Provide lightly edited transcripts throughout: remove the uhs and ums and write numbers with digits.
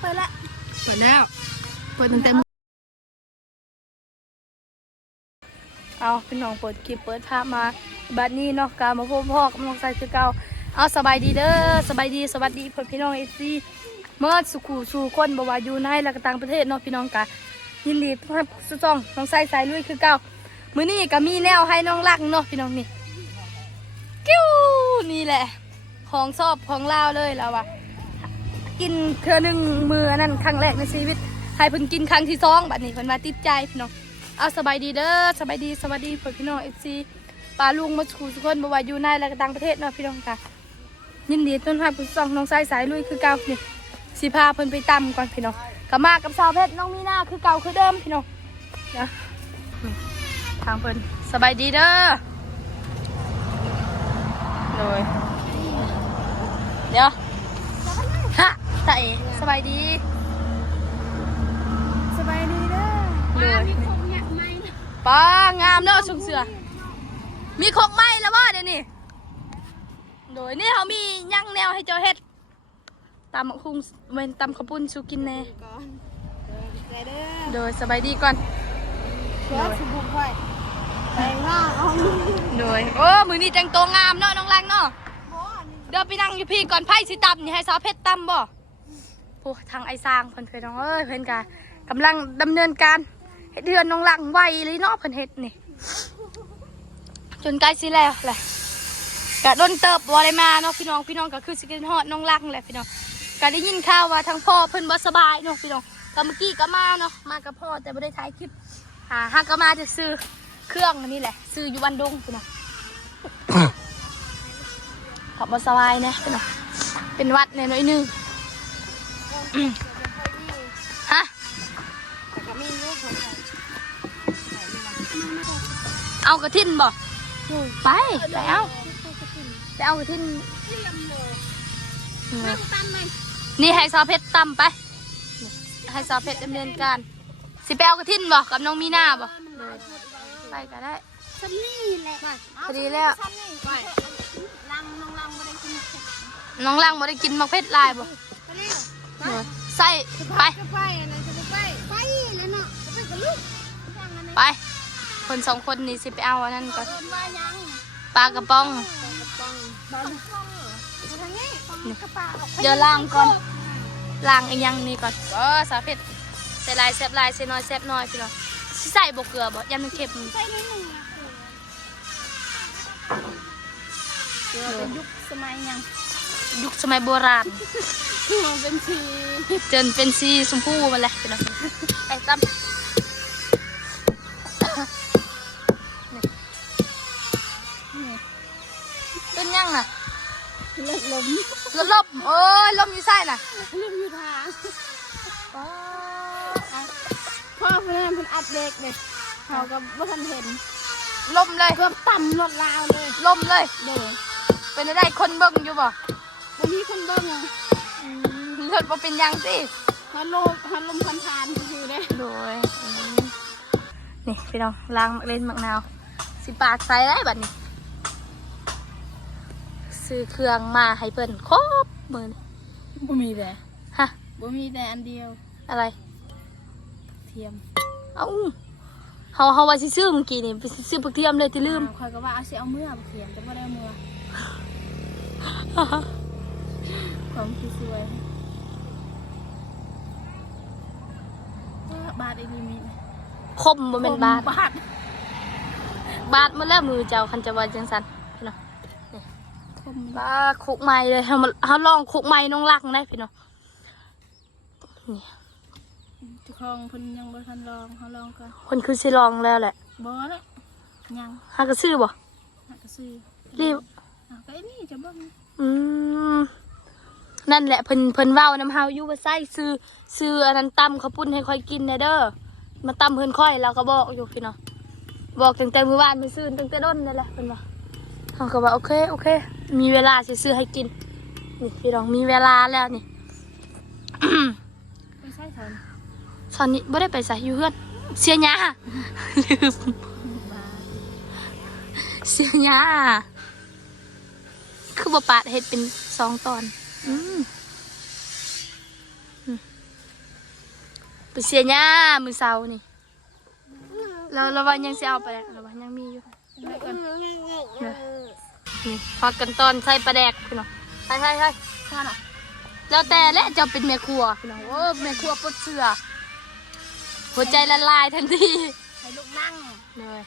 เปิดแล้วเปิดตั้งแต่เอาพี่น้องเปิดคลิปเปิดภาพมาบัดนี้เนาะกามาพบพ่อกำลังใส่คือเก่าเอาสบายดีเด้อสบายดีสวัสดีพี่น้องFCเมื่อสุขุสู่คนบ่ว่าอยู่ในและก็ต่างประเทศเนาะพี่น้องกะยินดีทุกท่านสุดจ้องน้องใส่ลุยคือเก่ามื้อนี้ก็มีแนวให้น้องรักเนาะพี่น้องนี่กิ้วนี่แหละของชอบของลาวเลยแล้วว่ะกินเทื่อนึงมื้อนั่นครั้งแรกในชีวิตให้เพิ่นกินครั้งที่2บัดนี้เพิ่นมาติดใจพี่น้องเอาสบายดีเด้อสบายดีสวัสดีพี่น้องFCปลาลุงมาสู่ทุกคนบ่ว่าอยู่ในและก็ต่างประเทศเนาะพี่น้องค่ะยินดีต้อนรับผู้ส่องน้องสายลุยคือเก่านี่สิพาเพิ่นไปตำก่อนพี่น้องก็มากับสาวเพชรน้องมีนาคือเก่าคือเดิมพี่น้องนะทางเพิ่นสบายดีเด้อเลยเดี๋ยวฮะตาเอ๋สบายดีสบายดีเด้อเลยมีคงเนี่ยไหมป้างามเนาะชุมเสือมีของไหมแล้วบ่เดี๋ยวนี้โดยนี่เขามีย่างแนวให้เจ้าเฮ็ดตำคุ้งเว้นตำข้าวปุ้นชูกินแน่โดยสบายดีก่อนเดี๋ยวสิบุกค่อยไปว่าเอา โดยโอ้มือนี้แต่งตัวงามเนาะน้องแรงเนาะเดี๋ยวไปนั่งอยู่พี่ก่อนไพ่สิตำนี่ให้สาวเพชรตำบ่โอ้ทางไอ้สร้างเพิ่นเคยน้องเอ้ยเพิ่นกะกำลังดำเนินการเฮ็ดเดือนน้องหลังไวเลยเนาะเพิ่นเฮ็ดนี่จนใกล้สิแล้วแหละกะโดนเติบบ่ได้มาเนาะพี่น้องก็คือสิกินฮอดน้องหลังแหละพี่น้องก็ได้ยินข่าวว่าทางพ่อเพิ่นบ่สบายเนาะพี่น้องก็เมื่อกี้ก็มาเนาะมากับพ่อแต่บ่ได้ถ่ายคลิปหาก็มาจะซื้อเครื่องอันนี้แหละซื้ออยู่วันดงพี่น้อง ขอบสบายนะพี่น้องเป็นวัดในน้อยนึงฮะเอากระทินบ่ไปเอากระทินนี่ให้ซอเพชรตำไปให้ซอเพชรดำเนินการสิไปเอากระทินบ่กับน้องมีนาบ่ไปก็ได้ ฉันนี่แหละพอดีแล้วน้องลังบ่ได้กินมะเพ็ดลายบ่ใส่ไปแล้วเนาะไปกับลูกไปคน2คนนี่สิไปเอาอันนั้นก่อนปลากระป๋องเดี๋ยวล้างก่อนล้างอีกอย่างนี้ก่อนสาเพ็ดใส่ลายแซ่บลายใส่น้อยแซ่บน้อยพี่น้องสิใส่บ่เกลือบ่ยำมันเค็มใส่นิดนึงเป็นยุคสมัยยังยุคสมัยโบราณเป็นสีจนเป็นสีชมพูมาเลยพี่น้องไอ้ตั้มเป็นยังน่ะเลิกลมโอ้ยลมอยู่ไส้น่ะลมอยู่ทางพ่อเพื่อนอัดเด็กเนี่ยเขาก็ไม่ทันเห็นลมเลยเกือบต่ำรถลาวเลยลมเลยเด็กเป็นได้คนเบิ่งอยู่บ่วันนี้คนเบิ่งเลิศว่าเป็นยังสิฮัลโหลพันทานคือได้โดยนี่พี่น้องล้างเล่นมะนาวสิปาดใส่ได้บัดนี้ซื้อเครื่องมาให้เพิ่นครบมือบ่มีแต่ฮะบ่มีแต่อันเดียวอะไรเทียมเอ้าเฮาว่าสิซื้อเมื่อกี้นี่ไปซื้อผักเทียมเลยที่ลืมข่อยก็ว่าเอาสิเอาเมื่อผักเทียมแต่บ่ได้เอาเมื่อของสวยบาทอีกมีคมบ่แม่นบาทบาทมาแล้วมือเจ้าคันจะว่าจังซั่นพี่น้องนี่คมบาคุกใหม่เลยเฮาลองคุกใหม่น้องรักได้พี่น้องนี่ทุกของเพิ่นยังบ่ทันลองเฮาลองก่อนเพิ่นคือสิลองแล้วแหละบ่แล้วยังหาก็ซื้อบ่หาก็ซื้อรีบก็ไอ้นี่จะเบิ่งนั่นแหละเพิ่นเว้านำเฮาอยู่ว่าใส่ซื้ออันนั้นตำข้าวปุ้นให้ค่อยกินแน่เด้อมาตำเพิ่นค่อยแล้วก็บอกอยู่พี่น้องบอกตั้งแต่มื้อวานไปซื้อตั้งแต่ต้นนั่นแหละเพิ่นว่าเฮาก็ว่าโอเคมีเวลาซื้อให้กินนี่พี่น้องมีเวลาแล้วนี่ไปใส่ถอนตอนนี้บ่ได้ไปใส่อยู่เฮือนเสียหญ้าลืมเสียหญ้าคือบ่ปาดเฮ็ดเป็น2 ตอน ไปเสียหญ้ามือเสานี่เราว่ายังสิเอาไปแดกเราว่ายังมีอยู่นี่พอกันตอนใส่ปลาแดกพี่น้องใช่แล้วแต่และจะเป็นแม่ครัวพี่น้องโอ้แม่ครัวปดเสือหัวใจละลายทันที ให้ลูกนั่ง เลย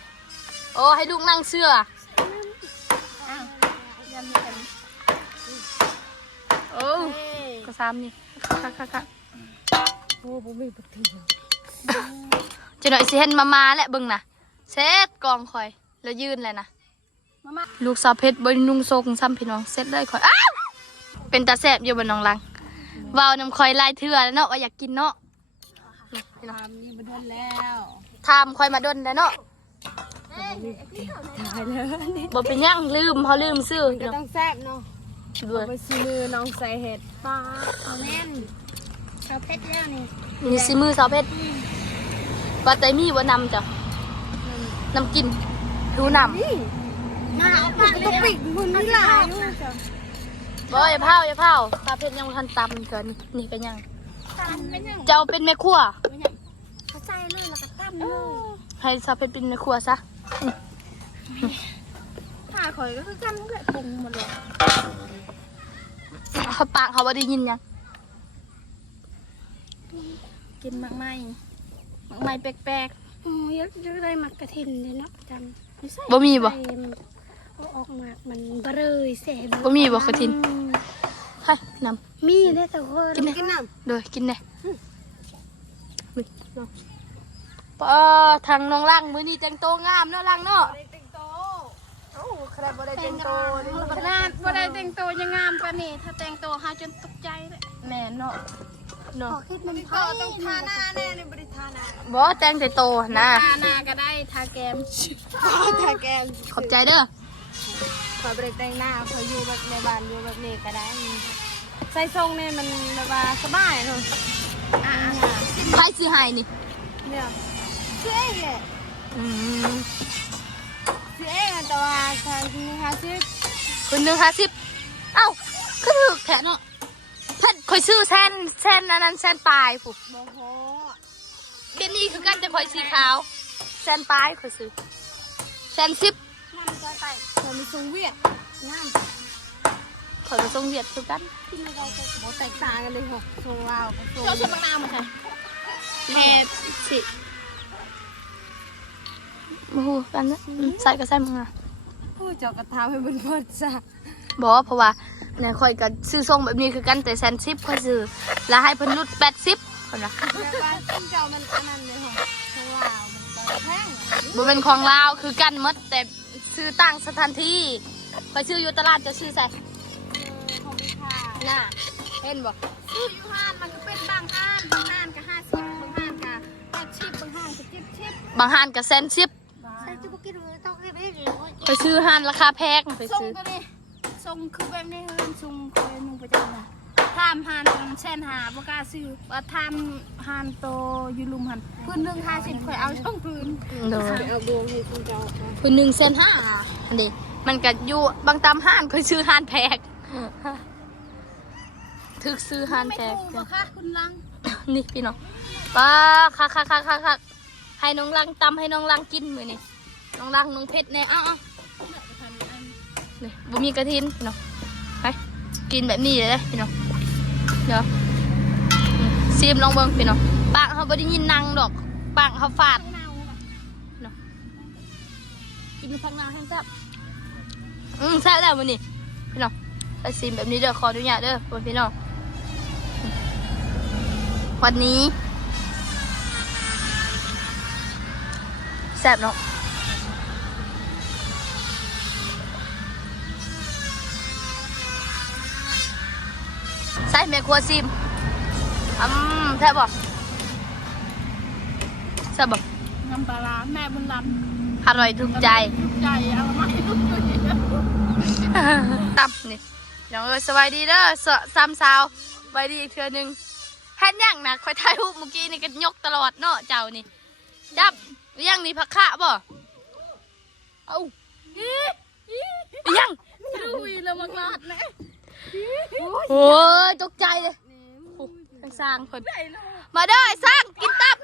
โอ้ให้ลูกนั่งเสื้อ อ้าวยังมีกัน โอ้ก็ซ้ำนี่ค่ะโอ้บ่มีปกติจะหน่อยสิเห็นมาและเบิ่งนะเซ็ตกองคอยแล้วยืนเลยนะ มา ลูกสาวเพชรบนนุ่งโซกซ้ำพี่น้องเซ็ตเลยคอยอ้าวเป็นตาแสบอยู่บนน้องลังวาวน้ำคอยลายเถื่อแล้วเนาะว่าอยากกินเนาะ ทำนี่มาดนแล้ว ทำคอยมาดนแล้วเนาะ ตายแล้วนี่ บ่เป็นหยังลืมเขาลืมซื้อ ก็ เนาะ ต้องแซ่บเนาะ ด้วย ไปซื้อมือน้องใส่เห็ดปลาเอาแน่นเอาเพชรแล้วนี่ มีซีมือสาวเพชรว่าแต่มีว่านำจ้ะนำกินดูนำ มาเอาปากก็ปิดบุญนี่หลายอยู่จ้ะ บ่อย่าเผาสาวเพชรยังบ่ทันตำเกินนี่เป็นหยัง ตามเป็นยัง เจ้าเป็นแม่ครัว เขาใจเลยแล้วก็ตั้มเลย ให้สาวเพชรเป็นแม่ครัวซะ ถ้าข่อยก็คือกันก็ปรุงหมดเลย เขาปากเขาบ่ได้ยินหยัง กินมากไม่แปลกๆอยากจะได้มักกระถินเลยเนาะจำ บ่มีบ่ เอาออกมามันเบรยเสบ บ่มีบ่กระทินให้นำ มีได้แต่ว่า กินได้ กินน้ โดยกินได้ปอทางน้องลังมื้อนี้แต่งตัวงามเนาะลังเนาะ ำแต่งโต โอ้ใครบ่ได้แต่งตัวนี่ ขนาดบ่ได้แต่งโตยังงามปานนี้ถ้าแต่งโตหาจนตกใจเลย แม่นเนาะเนาะ คิดมันก็ต้องทาหน้าแน่ในบริทาหน้า บ่แต่งแต่โตนะ ทาหน้าก็ได้ทาแก้มทาแก้ม ขอบใจเด้อ ขอบริแต่งหน้าเขาอยู่แบบในบ้านอยู่แบบนี้ก็ได้ใส่ทรงเนี่ยมันแบบว่าสบายเนาะใครสิให้นี่ เนี่ยเชื่อเอง อืม เชื่อเองแต่ว่าทางนี้ค่ะชื่อ คนหนึง50เอ้าคือถูกแท้เนาะเพิ่นข่อยซื้อแซนอันนั้นแซนปลายผู้ โมโห เดี๋ยวนี้คือกันแต่ข่อยสีขาวแซนปลายข่อยซื้อแซน10 มันจะไปเรามีทรงเวียดงาม ข่อยมาส่งเวียดคือกัน ที่ไม่ได้ก็โมแตกต่างกันเลยค่ะทรงลาวกับทรง เราชมนาวมาค่ะแม่สิมาหูกันนะใส่ก็ใส่มึงอ่ะ ผู้เจ้ากระทำให้มันพอจ้ะ บอกว่าเพราะว่าเนี่ยข่อยก็ซื้อทรงแบบนี้คือกันแต่แซน10ข่อยซื้อแล้วให้เพิ่นลด80คนนะ แต่ว่าต้นเจ้ามันอันนั้นเลยค่ะทรงลาวมันก็แพง บ่เป็นของลาวคือกันหมดแต่ซื้อต่างสถานที่ข่อยซื้ออยู่ตลาดจะซื้อใส่ ของมีค่า น่ะเห็นบ่ ซื้ออยู่ห้านมันก็เป็นบางห้านก็50บางห้านก็80บางห้านก็70 บางห้านก็แซน10 ใส่จุกกินต้องเก็บให้ดี ไปซื้อห้านราคาแพงไป ทรง ซื้อ ตัวนี้ทรงคือแบบนี้คือทรงเคยนุ่งประจำนะทำหันเช่นหาบกล้าซื้อว่าทำหันโตอยู่ลุมหันพื้นหนึ่ง50ค่อยเอาช่องพื้น โดย เอาบวงให้คุณเจ้า คือ1.5อันนี้มันก็อยู่บางตามห้านข่อยซื้อห้านแพงถึกซื้อห้าน ไม่ แพง ถูกหรอกค่ะคุณลัง นี่พี่น้องป้าคักให้น้องลังตำให้น้องลังกินมื้อนี้น้องลังน้องเพชรแน่อ้าวนี่บ่มีกระทินพี่น้องไปกินแบบนี้เลยพี่น้องเดี๋ยวซีมลองเบิ่งพี่น้องปากเขาบ่ได้ยินนังดอกปากเขาฟาดเนาะกินพักนาให้แซ่บแซ่บแล้วมื้อนี้พี่น้องไปซีมแบบนี้เด้อขออนุญาตเด้อพี่น้องวันนี้แซ่บเนาะใส่แม่ครัวซิมแซ่บบ่แซ่บบ่ น้ำปลาร้าแม่บุญล อร่อยถูกใจ ำทุกใจเอามาให้ทุกใจ ตับนี่น้องสบายดีเด้อซ้ำสาวสบายดีอีกเทื่อนึงแฮนยังนะคอยถ่ายรูปเมื่อกี้นี่ก็ยกตลอดเนาะเจ้านี่จับยังนี่ผักขะบ่เอายัง ดุยแล้วมักลาดนะ โอ้ยตกใจเลยทั้งสร้างคน มาเด้อไอ้สร้างกินตับ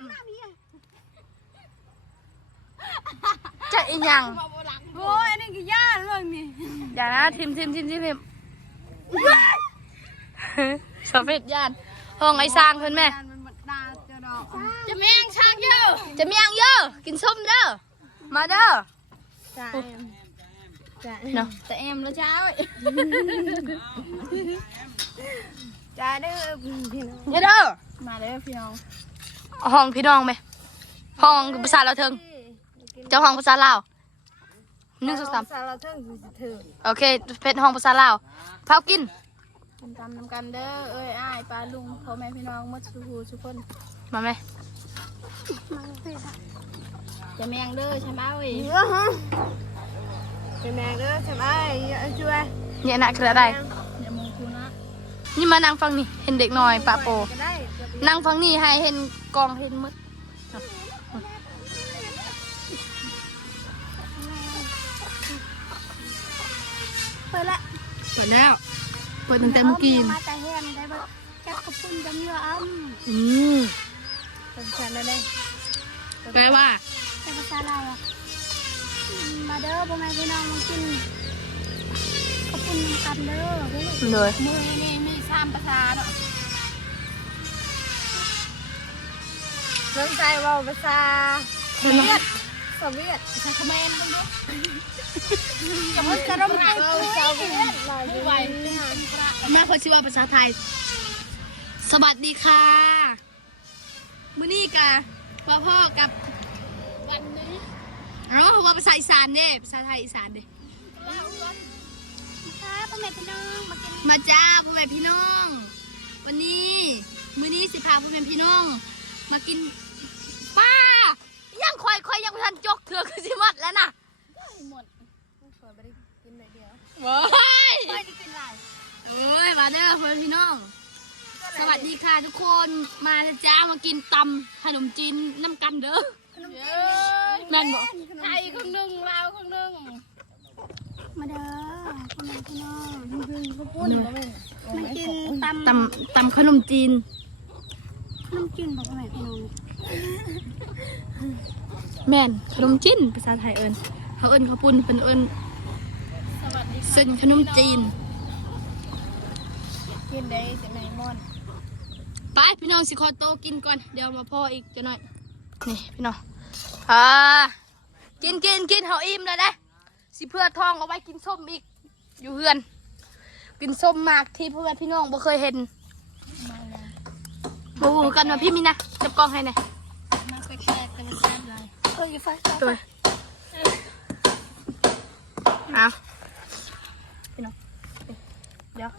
จะอีหยัง โอ้ยอันนี้ก็ย่าเรื่องนี้ อย่านะทิมสำเร็จยานห้องไอ้สร้างเพิ่นแม่ จะแมงช้างเยอะ จะมียังเยอะกินส้มเด้อมาเด้อ จ้าจ้า เนาะ แต่เอ็มแล้วเช้าจ้าเด้อพี่น้อง เด้อ มาเด้อพี่น้อง ห้องพี่น้องไหมห้องภาษาลาวเทิงเจ้าห้องภาษาลาว1 2 3 สารเทิงถือ โอเคเป็นห้องภาษาลาวพากิน ทำนำกันเด้อเอ้ยอ้ายปลาลุงพ่อแม่พี่น้องมัดสูทุกคน มาไหม จะแมงเด้อใช่ไหมเว้ยจะแมงเด้อใช่ไหมช่วย เนี่ยนะคืออะไร อย่ามองกูนะ นี่มานั่งฟังนี่เห็นเด็กน้อยปะโป ก็ได้ นั่งฟังนี่ให้เห็นกองเห็นมืด เปิดละ เปิดแล้วเปิดตั้งแต่เมื่อกี้ มาแต่แห้งได้บ่แก๊กกระปุ้นจะมีว่าอ้ำ อืม เป็นฉันเลย แปลว่า เป็นภาษาลาวมาเด้อพ่อแม่พี่น้องมากินกระปุ้นกันเด้อ เลย มือนี่มีสามภาษาเนาะเรื่องใจว่าภาษาเวียดภาษาเวียดภาษาเขมรกันด้วยจะมันจะร่มรักเราชาวเวียดมาอยู่ไว้ แม่คนชื่อว่าภาษาไทยสวัสดีค่ะมื้อนี้กะพ่อกับ วันนี้ อ๋อว่าภาษาอีสานเด้ภาษาไทยอีสานเด้ ค่ะพ่อแม่พี่น้องมากิน มาจ้าพ่อแม่พี่น้อง วันนี้มื้อนี้สิพาพ่อแม่พี่น้อง มากินปลายังคอยยังไม่ทันจกเถื่อคือสิหมดแล้วนะ หมดขอไปได้กินหน่อยเดียว ว้าย ไม่ได้กินไร เอ้ยมาเด้อพ่อแม่พี่น้อง สวัสดีค่ะทุกคนมาแล้วจ้ามากินตำขนมจีนน้ำกันเด้อ แม่นบอก ไทยครึ่งหนึงลาวครึ่งหนึงมาเด้อพ่อแม่พี่น้องข้าวปุ้นมากินตำขนมจีน น้ำจิ้มพ่อแม่พี่น้อง แม่นขนมจีนภาษาไทยเอิญเขาเอิญเขาวปุ้นเป็นเอิญ สวัสดี เส้นขนมจีน กินได้แต่ไหนม่อน ไปพี่น้องสิขอโตวกินก่อนเดี๋ยวมาพ่ออีกจะหน่อยนี่พี่น้องกินเขาอิ่มแล้วได้สิเพื่อท้องเอาไว้กินส้มอีกอยู่เฮือน กินส้มมากที่พ่อแม่พี่น้องบ่เคยเห็นบูกันมาพี่มินะจับกล้องให้หน่อย มาแปลกๆแต่มันแซ่บเลยเอ้ยไฟ ตัวเอาพี่น้องเดี๋ยว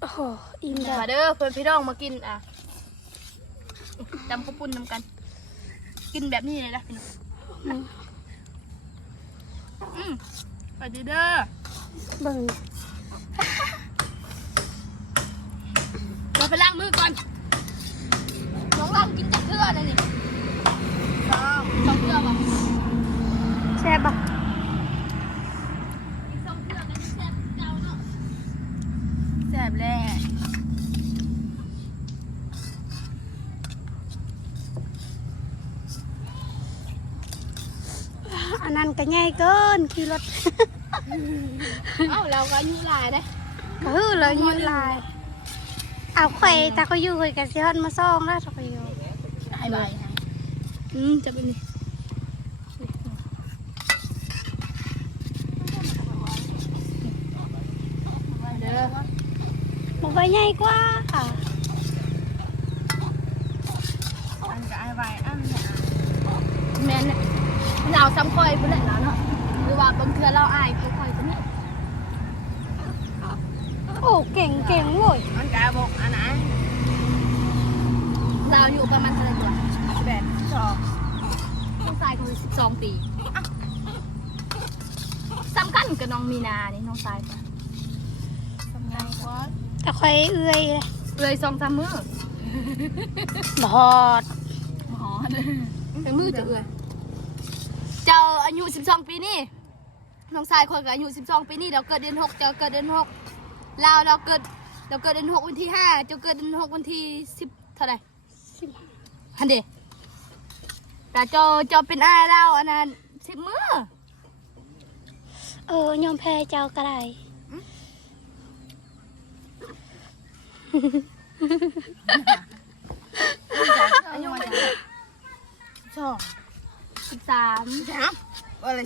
โอ้โหอิ่มแล้ว มาเด้อเพื่อนพี่น้องมากินจำข้าวปุ้นนำกัน กินแบบนี้เลยนะพี่น้องไปดีเด้อ เบิ่ง เราไปล้างมือก่อนน้องล้างกินจากเกลือเลยนี่สองเกลือป่ะ แซ่บปะ สองเกลือกันแซ่บเจ้าเนาะ แซ่บแล้อันนั้นก็ง่ายเกินขี่รถ เอ้าเราก็อายุหลายได้ ก็คือเลยยืนลาย เอาไข่ตาเขาอยู่คุยกันสิฮอนมาซ่องแล้วตาเขาอยู่ หายไปจะเป็นนี่เด้อ บอกไปใหญ่กว่าค่ะ อันจะไอไวอันเนี่ยแม่เนี่ยมันเอาซ้ำคอยเพื่อนแหละเนาะหรือว่าบางเทือเราอายคอยตัวนี้ โอ้เก่งโว้ย มันกาบอกอันไหนเราอยู่ประมาณเท่าไหร่ตัว12น้องชายเขา12 ปีสำคัญกับน้องมีนานี่น้องชายปะ สำคัญกว่าแต่ค่อยเอื้อยเลย เลย2-3 มื้อบ อด อ๋อเป็นมือจะเอื้อยเจ้าอายุ12 ปีนี่น้องชายคนกับอายุ12 ปีนี่เราเกิดเดือน6เจ้าเกิดเดือน6เราเกิดเดือน6วันที่5เจ้าเกิดเดือน6วันที่10เท่าไหร่ ฮันเดแต่เจ้าเป็นอ้ายแล้วอันนั้น10 มื้อยอมแพ้เจ้าก็ได้อายุมัน13อะไร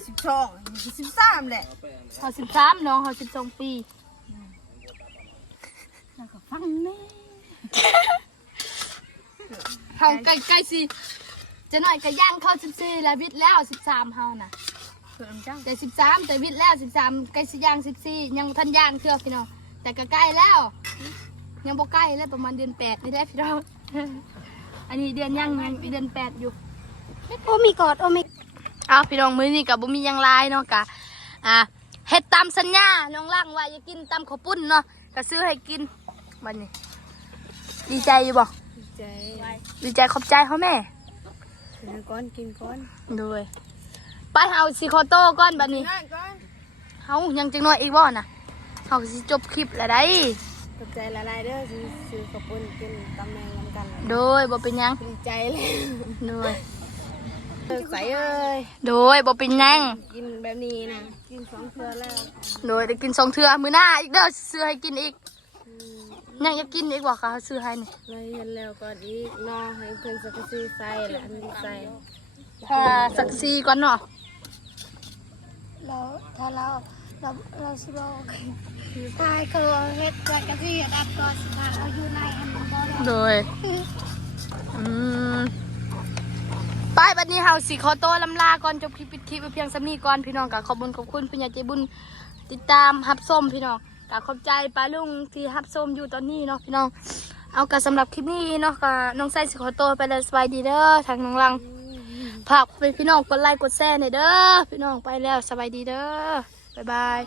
13แหละ เขา13น้องเขา12 ปีแล้วก็ฟังแม่ เขาใกล้สิจะหน่อยก็ย่างเข้า14แล้ววิทย์แล้ว13เฮาน่ะ เพิ่นจัง แต่13แต่วิทย์แล้ว13ใกล้สิย่าง14ยังบ่ทันย่างเทื่อพี่น้องแต่ก็ใกล้แล้วยังบ่ใกล้แล้วประมาณเดือน8นี่แหละพี่น้อง อันนี้เดือนยังเดือน8อยู่โอ้มีกอดโอ้มีเอาพี่น้องมื้อนี้ก็บ่มีหยังหลายเนาะกะเฮ็ดตามสัญญาน้องล่างว่าอย่ากินตามข้าวปุ้นเนาะก็ซื้อให้กินบัดนี้ดีใจอยู่บ่ ใจ ดีใจขอบใจเขาแม่ กินก่อนกินก่อน ด้วยไปเอาสิคอโต้ก่อนบัดนี้ ได้ก่อน เฮายังจังน้อยอีกบ่น่ะเฮาสิจบคลิปแล้วได้ ขอบใจละลายเด้อซื้อขอบคุณกินตำแหน่งนำกัน โดยบ่เป็นหยัง ดีใจเลย โดย ใส่เอ้ย โดยบ่เป็นหยัง กินแบบนี้นะกิน2เทื่อแล้ว โดยได้กิน2เทื่อมื้อหน้าอีกเด้อซื้อให้กินอีกยังอยากกินอีกบ่คะซื้อให้นี่ เลยเห็นแล้วก่อนอีกนอให้เพิ่นสักซื้อใส่และอันนี้ใส่ ถ้าสักซีก่อนเนาะ แล้วถ้าเราสิบอกตายก็เฮ็ดไว้ก็สิดับก่อนสิพาเราอยู่ในอันนั้นบ่ได้ โดยไปบัดนี้เฮาสิขอตัวลำลาก่อนจบคลิปปิดคลิปไว้เพียงสำนี้ก่อนพี่น้องก็ขอบคุณผู้ใหญ่ใจบุญติดตามรับชมพี่น้องก็ขอบใจป้าลุงที่รับชมอยู่ตอนนี้เนาะพี่น้องเอาก็สำหรับคลิปนี้เนาะก็น้องไส้สิขอตัวไปแล้วสบายดีเด้อทางน้องลังฝากเป็นพี่น้องกดไลค์กดแชร์หน่อยเด้อพี่น้องไปแล้วสบายดีเด้อบ๊ายบาย